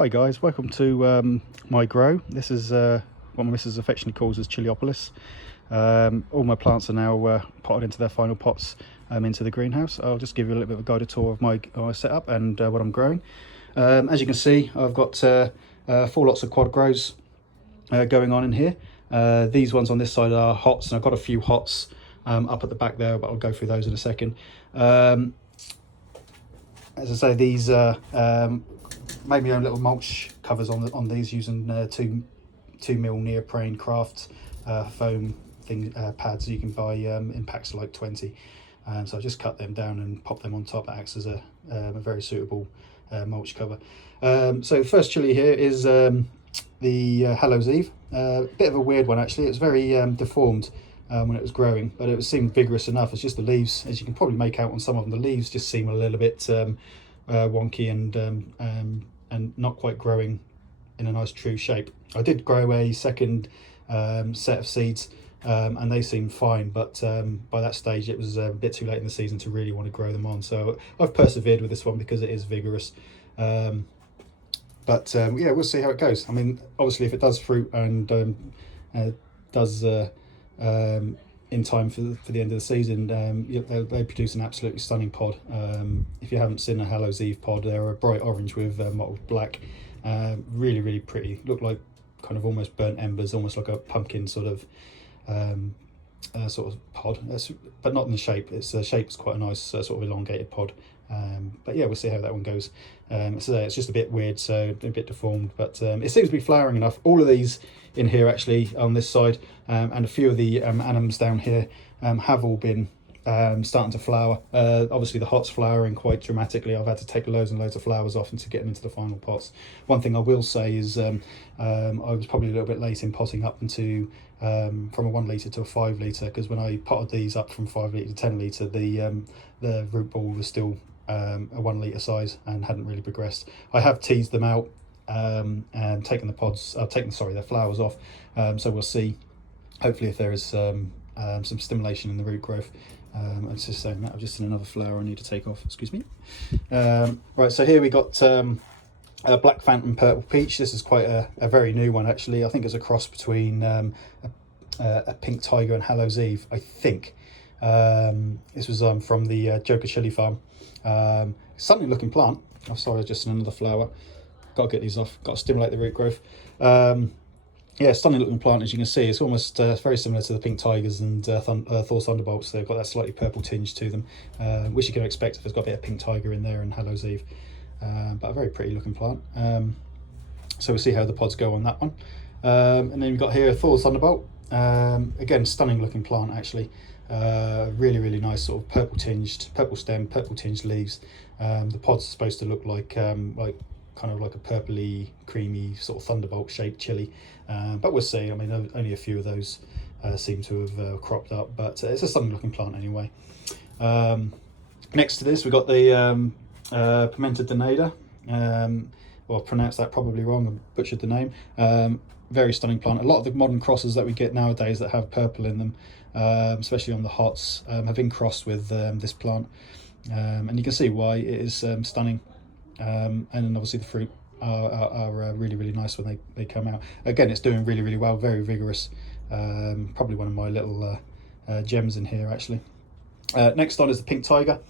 Hi guys, welcome to my grow. This is what my missus affectionately calls as Chiliopolis. All my plants are now potted into their final pots into the greenhouse. I'll just give you a little bit of a guided tour of my setup and what I'm growing. As you can see, I've got 4 lots of quad grows going on in here. These ones on this side are hots, and I've got a few hots up at the back there, but I'll go through those in a second. As I say, these made my own little mulch covers on these using 2mm neoprene craft foam pads you can buy in packs of like 20. So I just cut them down and pop them on top. That acts as a very suitable mulch cover. So first chili here is the Hallows Eve. Bit of a weird one actually. It was very deformed when it was growing, but it seemed vigorous enough. It's just the leaves, as you can probably make out on some of them, the leaves just seem a little bit wonky and not quite growing in a nice true shape. I did grow a second set of seeds and they seemed fine, but by that stage it was a bit too late in the season to really want to grow them on. So I've persevered with this one because it is vigorous. Yeah, we'll see how it goes. I mean, obviously if it does fruit and does in time for the end of the season, they produce an absolutely stunning pod. If you haven't seen a Hallows Eve pod, they're a bright orange with mottled black. Really pretty. Look like kind of almost burnt embers, almost like a pumpkin sort of pod, but not in the shape. Its shape is quite a nice sort of elongated pod. But yeah, we'll see how that one goes. So it's just a bit weird, so a bit deformed, but it seems to be flowering enough. All of these in here actually on this side and a few of the anums down here have all been starting to flower. Obviously the hots flowering quite dramatically. I've had to take loads and loads of flowers off and to get them into the final pots. One thing I will say is I was probably a little bit late in potting up into from a 1 litre to a 5 litre, because when I potted these up from 5 litre to 10 litre, the root ball was still a 1 litre size and hadn't really progressed. I have teased them out and taken their flowers off, so we'll see hopefully if there is some stimulation in the root growth. I was just saying that I've just seen another flower I need to take off, excuse me. Right, so here we got a Black Phantom Purple Peach. This is quite a very new one actually. I think it's a cross between a Pink Tiger and Hallows Eve, I think. This was from the Joker Chilli farm. Stunning looking plant. Oh sorry, just another flower. Got to get these off, got to stimulate the root growth. Yeah, stunning looking plant. As you can see, it's almost very similar to the Pink Tigers and Thor's Thunderbolts. They've got that slightly purple tinge to them, which you can expect if it's got a bit of Pink Tiger in there and Hallows Eve. But a very pretty looking plant. So we'll see how the pods go on that one. And then we've got here Thor's Thunderbolt. Again, stunning looking plant actually. Really nice sort of purple stem, purple tinged leaves. The pods are supposed to look like kind of like a purpley creamy sort of thunderbolt shaped chili, but we'll see. I mean, only a few of those seem to have cropped up, but it's a stunning looking plant anyway. Next to this we've got the Pimenta donata. Well, I've pronounced that probably wrong and butchered the name. Very stunning plant. A lot of the modern crosses that we get nowadays that have purple in them, especially on the hots, have been crossed with this plant, and you can see why. It is stunning, and then obviously the fruit are really nice when they come out. Again, it's doing really well, very vigorous. Probably one of my little gems in here actually. Next on is the Pink Tiger.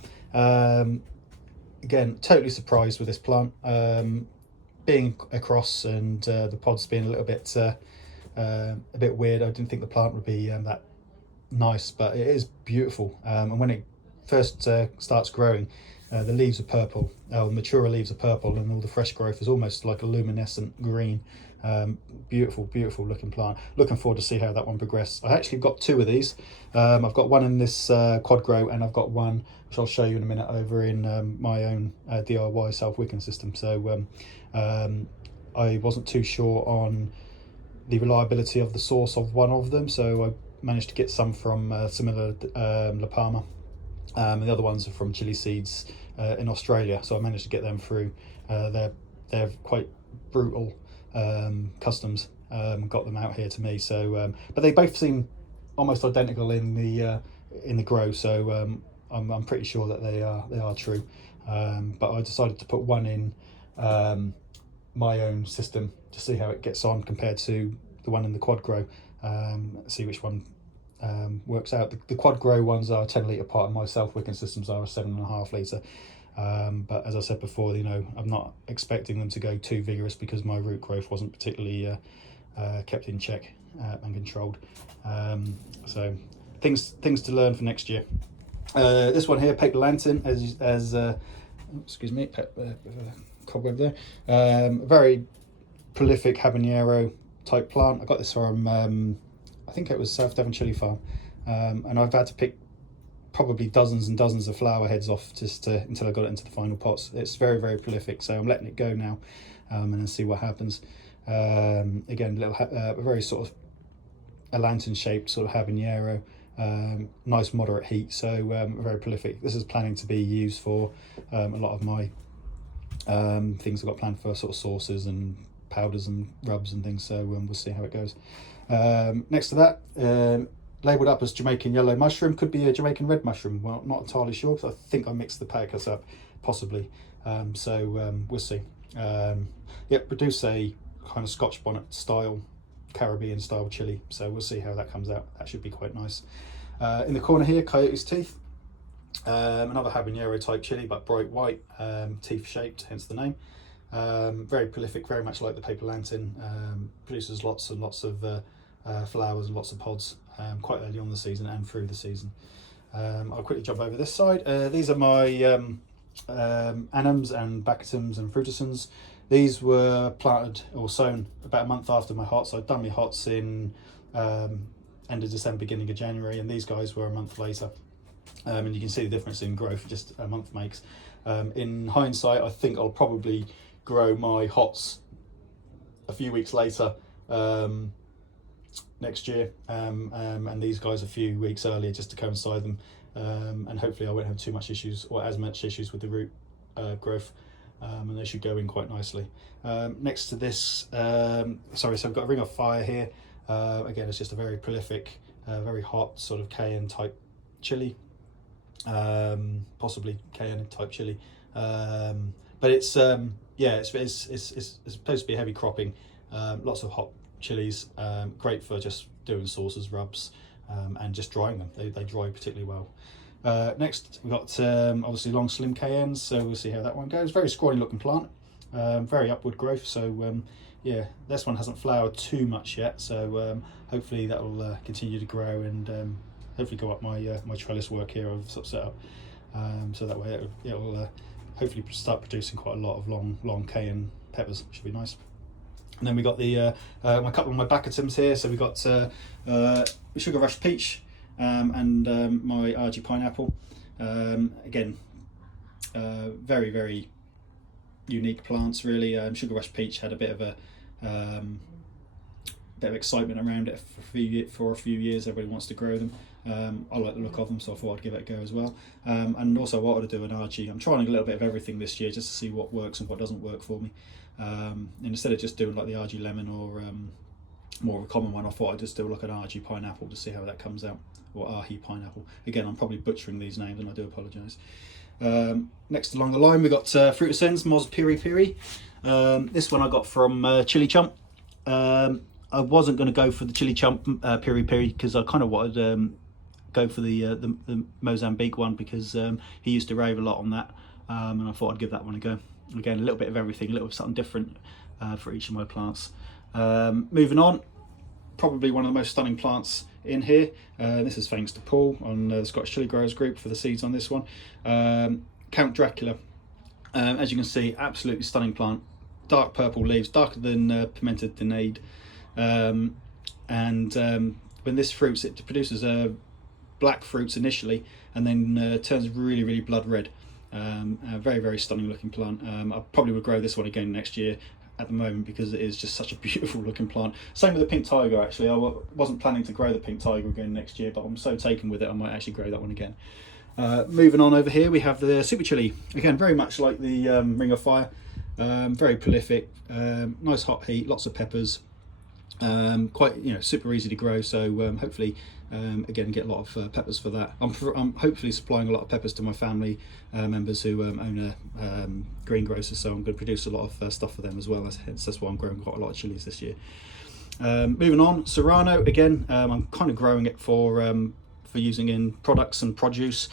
Again, totally surprised with this plant, being across and the pods being a little bit weird. I didn't think the plant would be that nice, but it is beautiful. And when it first starts growing, the leaves are purple. Mature leaves are purple, and all the fresh growth is almost like a luminescent green. Beautiful looking plant. Looking forward to see how that one progresses. I actually got 2 of these. I've got one in this quad grow, and I've got one which I'll show you in a minute over in my own DIY self-wicking system. So I wasn't too sure on the reliability of the source of one of them, so I managed to get some from similar La Palma, and the other ones are from Chilli Seeds in Australia, so I managed to get them through they're quite brutal customs. Got them out here to me, so but they both seem almost identical in the grow, so I'm pretty sure that they are true. But I decided to put one in my own system to see how it gets on compared to the one in the quad grow. See which one works out. The quad grow ones are a 10 litre pot, and my self wicking systems are a 7.5 litre. But as I said before, you know, I'm not expecting them to go too vigorous because my root growth wasn't particularly kept in check and controlled. So things to learn for next year. This one here, paper lantern, as excuse me, cobweb there. Very prolific habanero type plant. I got this from I think it was South Devon Chilli Farm, and I've had to pick probably dozens and dozens of flower heads off just until I got it into the final pots. It's very, very prolific, so I'm letting it go now, and then see what happens. Again, a very sort of a lantern shaped sort of habanero, nice moderate heat, so very prolific. This is planning to be used for a lot of my things I've got planned for sort of sauces and powders and rubs and things, so we'll see how it goes. Next to that, labelled up as Jamaican yellow mushroom, could be a Jamaican red mushroom. Well, not entirely sure, because I think I mixed the packets up, possibly. We'll see. Produce a kind of Scotch bonnet style, Caribbean style chili, so we'll see how that comes out. That should be quite nice. In the corner here, coyote's teeth, another habanero type chili, but bright white, teeth shaped, hence the name. Very prolific, very much like the paper lantern. Produces lots and lots of flowers and lots of pods, quite early on in the season and through the season. I'll quickly jump over this side. These are my anums and bacchitums and fruticans. These were planted or sown about a month after my hots. I'd done my hots in end of December, beginning of January, and these guys were a month later. And you can see the difference in growth just a month makes. In hindsight, I think I'll probably grow my hots a few weeks later next year, and these guys a few weeks earlier, just to coincide them, and hopefully I won't have too much issues or as much issues with the root growth, and they should go in quite nicely. Next to this, so I've got a ring of fire here. Again, it's just a very prolific, very hot sort of cayenne type chili, possibly cayenne type chili, but it's supposed to be heavy cropping, lots of hot chilies, great for just doing sauces, rubs, and just drying them. They dry particularly well. Next we've got obviously long slim cayennes, so we'll see how that one goes. Very scrawny looking plant, very upward growth, so yeah, this one hasn't flowered too much yet, so hopefully that will continue to grow and hopefully go up my my trellis work here I've sort of set up, so that way it'll hopefully start producing quite a lot of long cayenne peppers. Should be nice. And then we got the my couple of my bacchitums here. So we got Sugar Rush Peach and my RG Pineapple. Again, very, very unique plants, really. Sugar Rush Peach had a bit of excitement around it for a few years. Everybody wants to grow them. I like the look of them, so I thought I'd give it a go as well. And also I wanted to do an RG. I'm trying a little bit of everything this year just to see what works and what doesn't work for me. And instead of just doing like the RG lemon or more of a common one, I thought I'd just do like an RG pineapple to see how that comes out, or Ahi pineapple. Again, I'm probably butchering these names and I do apologise. Next along the line we got Fruticens, Moz Piri Piri. This one I got from Chili Chump. I wasn't going to go for the Chili Chump Piri Piri because I kind of wanted go for the Mozambique one because he used to rave a lot on that, and I thought I'd give that one a go. Again, a little bit of everything, a little bit of something different for each of my plants. Moving on, probably one of the most stunning plants in here. This is thanks to Paul on the Scottish Chili Growers group for the seeds on this one. Count Dracula. As you can see, absolutely stunning plant. Dark purple leaves, darker than Pimenta Dinade. When this fruits, it produces black fruits initially and then turns really, really blood red. A very, very stunning looking plant. I probably would grow this one again next year at the moment because it is just such a beautiful looking plant. Same with the pink tiger actually. I wasn't planning to grow the pink tiger again next year, but I'm so taken with it I might actually grow that one again. Moving on over here we have the super chili. Again, very much like the Ring of Fire. Very prolific, nice hot heat, lots of peppers. Quite, you know, super easy to grow. So hopefully, again, get a lot of peppers for that. I'm hopefully supplying a lot of peppers to my family members who own a greengrocer. So I'm going to produce a lot of stuff for them as well. That's why I'm growing quite a lot of chilies this year. Moving on, Serrano again. I'm kind of growing it for using in products and produce.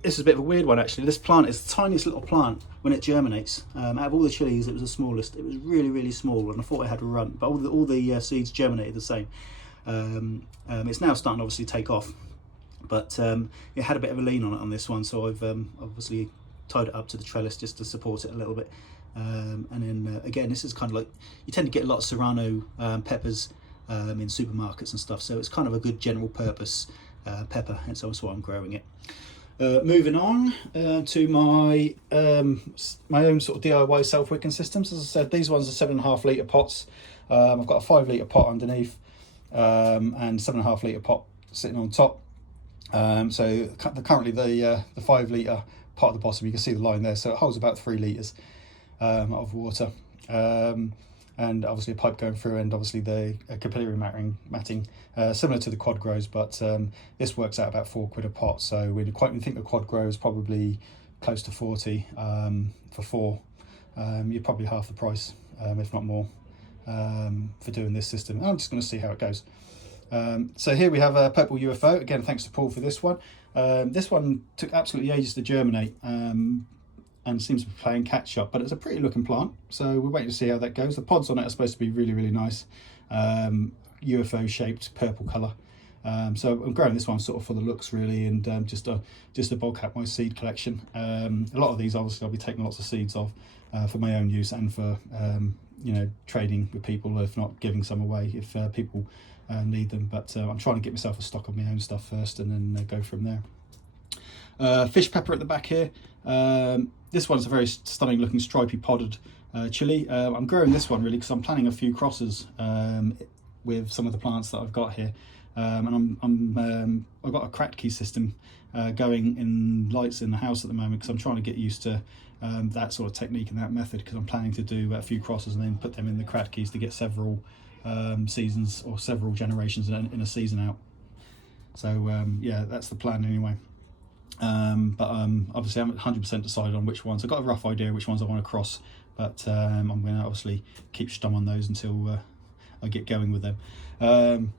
This is a bit of a weird one actually. This plant is the tiniest little plant when it germinates. Out of all the chilies, it was the smallest. It was really, really small, and I thought it had a run, but all the seeds germinated the same. It's now starting to obviously take off, but it had a bit of a lean on it on this one, so I've obviously tied it up to the trellis just to support it a little bit. And then again, this is kind of like, you tend to get a lot of Serrano peppers in supermarkets and stuff, so it's kind of a good general purpose pepper, and so that's why I'm growing it. Moving on to my own sort of DIY self-wicking systems. As I said, these ones are 7.5 litre pots. I've got a 5 litre pot underneath and 7.5 litre pot sitting on top. So currently the 5 litre pot at the bottom, you can see the line there, so it holds about 3 litres of water. And obviously a pipe going through, and obviously the capillary matting, similar to the quad grows, but this works out about £4 a pot. So we think the quad grow is probably close to 40 for 4. You're probably half the price, if not more, for doing this system. I'm just going to see how it goes. So here we have a purple UFO. Again, thanks to Paul for this one. This one took absolutely ages to germinate. And seems to be playing catch up, but it's a pretty looking plant, so we're waiting to see how that goes. The pods on it are supposed to be really, really nice, UFO shaped purple colour. So I'm growing this one sort of for the looks really, and just to bulk up my seed collection. A lot of these obviously I'll be taking lots of seeds of for my own use, and for you know, trading with people, if not giving some away if people need them. But I'm trying to get myself a stock of my own stuff first, and then go from there. Fish pepper at the back here. This one's a very stunning looking stripy podded chili. I'm growing this one really because I'm planning a few crosses with some of the plants that I've got here, and I've got a Kratky system going in lights in the house at the moment, because I'm trying to get used to that sort of technique and that method, because I'm planning to do a few crosses and then put them in the Kratkys to get several seasons or several generations in a season out. So yeah, that's the plan anyway. But obviously I haven't 100% decided on which ones. I've got a rough idea which ones I want to cross, but I'm going to obviously keep stum on those until I get going with them.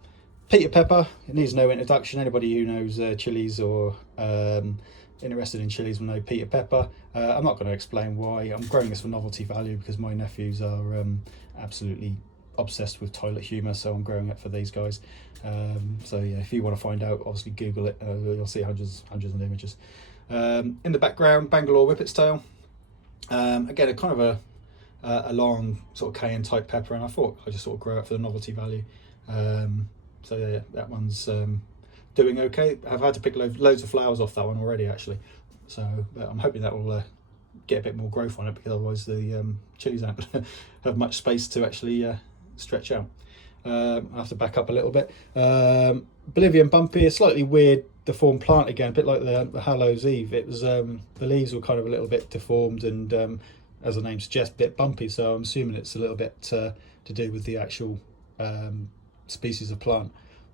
Peter pepper, it needs no introduction. Anybody who knows chilies or interested in chilies will know Peter pepper. I'm not going to explain why. I'm growing this for novelty value because my nephews are absolutely obsessed with toilet humour, so I'm growing it for these guys. So yeah, if you want to find out, obviously Google it. You'll see hundreds of images. In the background, Bangalore Whippet's tail. Again, a kind of a long sort of cayenne type pepper, and I thought I'd just sort of grow it for the novelty value. So yeah, that one's doing okay. I've had to pick loads of flowers off that one already actually, so but I'm hoping that will get a bit more growth on it, because otherwise the chilies aren't have much space to actually stretch out. I have to back up a little bit. Bolivian bumpy, a slightly weird deformed plant again, a bit like the Hallows Eve. It was the leaves were kind of a little bit deformed and as the name suggests, a bit bumpy, so I'm assuming it's a little bit to do with the actual species of plant.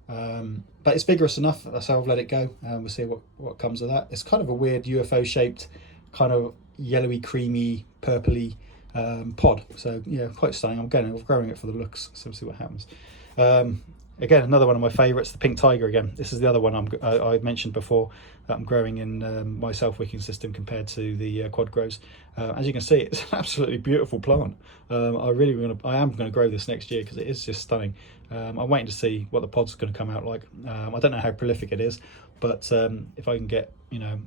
But it's vigorous enough, so I've let it go. We'll see what comes of that. It's kind of a weird UFO shaped, kind of yellowy, creamy, purpley pod. So yeah, quite stunning. I'm growing it for the looks, so we'll see what happens. Again, another one of my favourites, the pink tiger again. This is the other one I mentioned before that I'm growing in my self-wicking system compared to the quad grows. As you can see, it's an absolutely beautiful plant. I am going to grow this next year because it is just stunning. I'm waiting to see what the pod's going to come out like. I don't know how prolific it is, but if I can get, you know,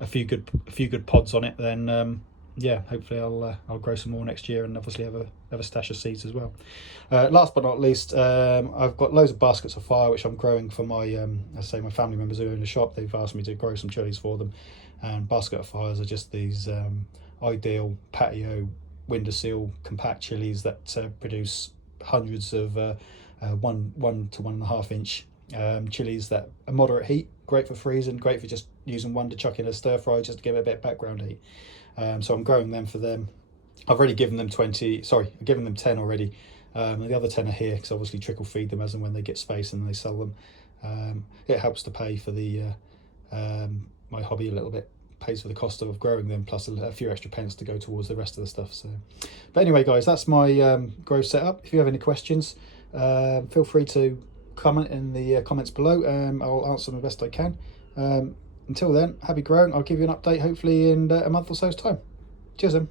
a few good pods on it, then yeah, hopefully I'll grow some more next year, and obviously have a stash of seeds as well. Last but not least, I've got loads of baskets of fire which I'm growing for my my family members who own a shop. They've asked me to grow some chilies for them, and basket of fires are just these ideal patio windowsill compact chilies that produce hundreds of 1 to 1.5 inch chilies that are moderate heat, great for freezing, great for just using one to chuck in a stir fry just to give it a bit of background heat. So I'm growing them for them. I've already given them 10 already, And the other 10 are here because obviously trickle feed them as and when they get space and they sell them. It helps to pay for the my hobby a little bit, pays for the cost of growing them, plus a few extra pence to go towards the rest of the stuff. So, but anyway, guys, that's my grow setup. If you have any questions, feel free to comment in the comments below. I'll answer them the best I can. Until then, happy growing. I'll give you an update hopefully in a month or so's time. Cheers then.